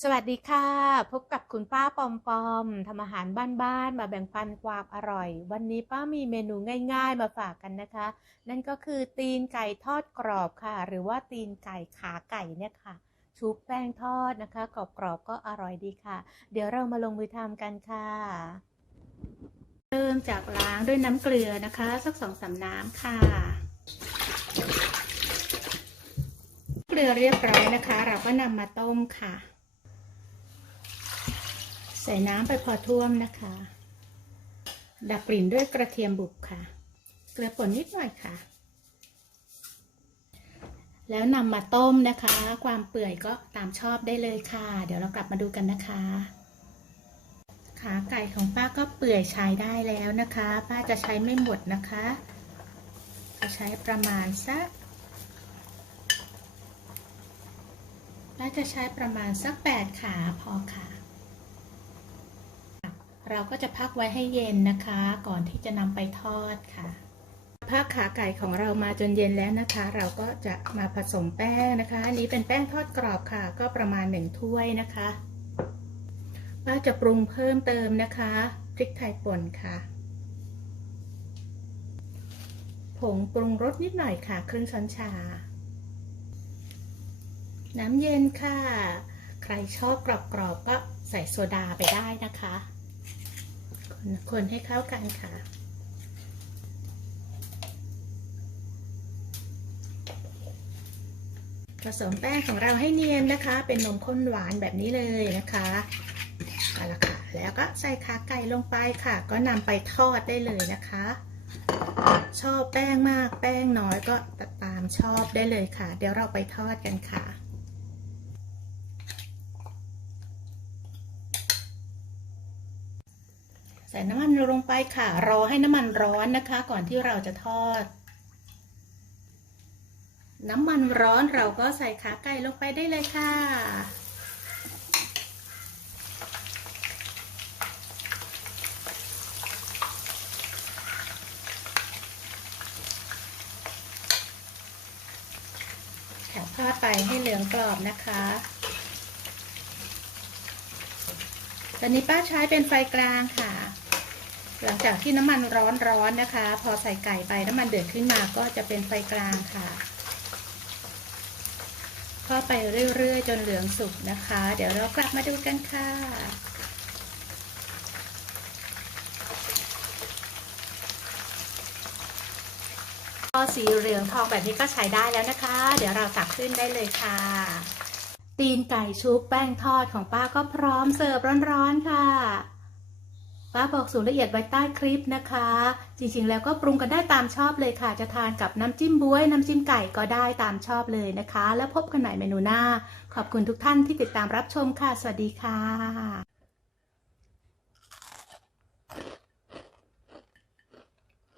สวัสดีค่ะ พบกับคุณป้าปอมปอมทำอาหารบ้านๆมาแบ่งปันความอร่อย วันนี้ป้ามีเมนูง่าย ๆ มาฝากกันนะคะ นั่นก็คือตีนไก่ทอดกรอบค่ะ หรือว่าตีนไก่ขาไก่เนี่ยค่ะ ชุบแป้งทอดนะคะ กรอบๆก็อร่อยดีค่ะ เดี๋ยวเรามาลงมือทำกันค่ะ เริ่มจากล้างด้วยน้ำเกลือนะคะ สักสองสามน้ำค่ะเกลือเรียบร้อยนะคะ เราก็นำมาต้มค่ะ ใส่น้ำไปพอท่วมนะคะ ดับกลิ่นด้วยกระเทียมบุบค่ะ เกลือป่นนิดหน่อยค่ะ แล้วนำมาต้มนะคะ ความเปื่อยก็ตามชอบได้เลยค่ะ เดี๋ยวเรากลับมาดูกันนะคะ ขาไก่ของป้าก็เปื่อยใช้ได้แล้วนะคะ ป้าจะใช้ไม่หมดนะคะ จะใช้ประมาณสักป้าจะใช้ประมาณสักแปดขาพอค่ะ เราก็จะพักไว้ให้เย็นนะคะ ก่อนที่จะนำไปทอดค่ะพักขาไก่ของเรามาจนเย็นแล้วนะคะ เราก็จะมาผสมแป้งนะคะ อันนี้เป็นแป้งทอดกรอบค่ะ ก็ประมาณหนึ่งถ้วยนะคะป้าจะปรุงเพิ่มเติมนะคะพริกไทยป่นค่ะ ผงปรุงรสนิดหน่อยค่ะ ครึ่งช้อนชา น้ำเย็นค่ะ ใครชอบกรอบๆก็ใส่โซดาไปได้นะคะ คนให้เข้ากันค่ะ ผสมแป้งของเราให้เนียนนะคะ เป็นนมข้นหวานแบบนี้เลยนะคะเอาละค่ะ แล้วก็ใส่ขาไก่ลงไปค่ะ ก็นำไปทอดได้เลยนะคะ ชอบแป้งมาก แป้งน้อยก็ตามชอบได้เลยค่ะ เดี๋ยวเราไปทอดกันค่ะ ใส่น้ำมันลงไปค่ะ รอให้น้ำมันร้อนนะคะ ก่อนที่เราจะทอด น้ำมันร้อนเราก็ใส่ขาไก่ลงไปได้เลยค่ะทอดไปให้เหลืองกรอบนะคะตอนนี้ป้าใช้เป็นไฟกลางค่ะ หลังจากที่น้ำมันร้อนๆนะคะ พอใส่ไก่ไปน้ำมันเดือดขึ้นมาก็จะเป็นไฟกลางค่ะทอดไปเรื่อยๆ จนเหลืองสุกนะคะ เดี๋ยวเรากลับมาดูกันค่ะ พอสีเหลืองทองแบบนี้ก็ใช้ได้แล้วนะคะ เดี๋ยวเราตักขึ้นได้เลยค่ะ ตีนไก่ชุบแป้งทอดของป้าก็พร้อมเสิร์ฟร้อนๆค่ะ ป้าบอกสูตรละเอียดไว้ใต้คลิปนะคะ จริงๆ แล้วก็ปรุงกันได้ตามชอบเลยค่ะ จะทานกับน้ำจิ้มบวย น้ำจิ้มไก่ก็ได้ตามชอบเลยนะคะ แล้วพบกันใหม่เมนูหน้า ขอบคุณทุกท่านที่ติดตามรับชมค่ะ สวัสดีค่ะ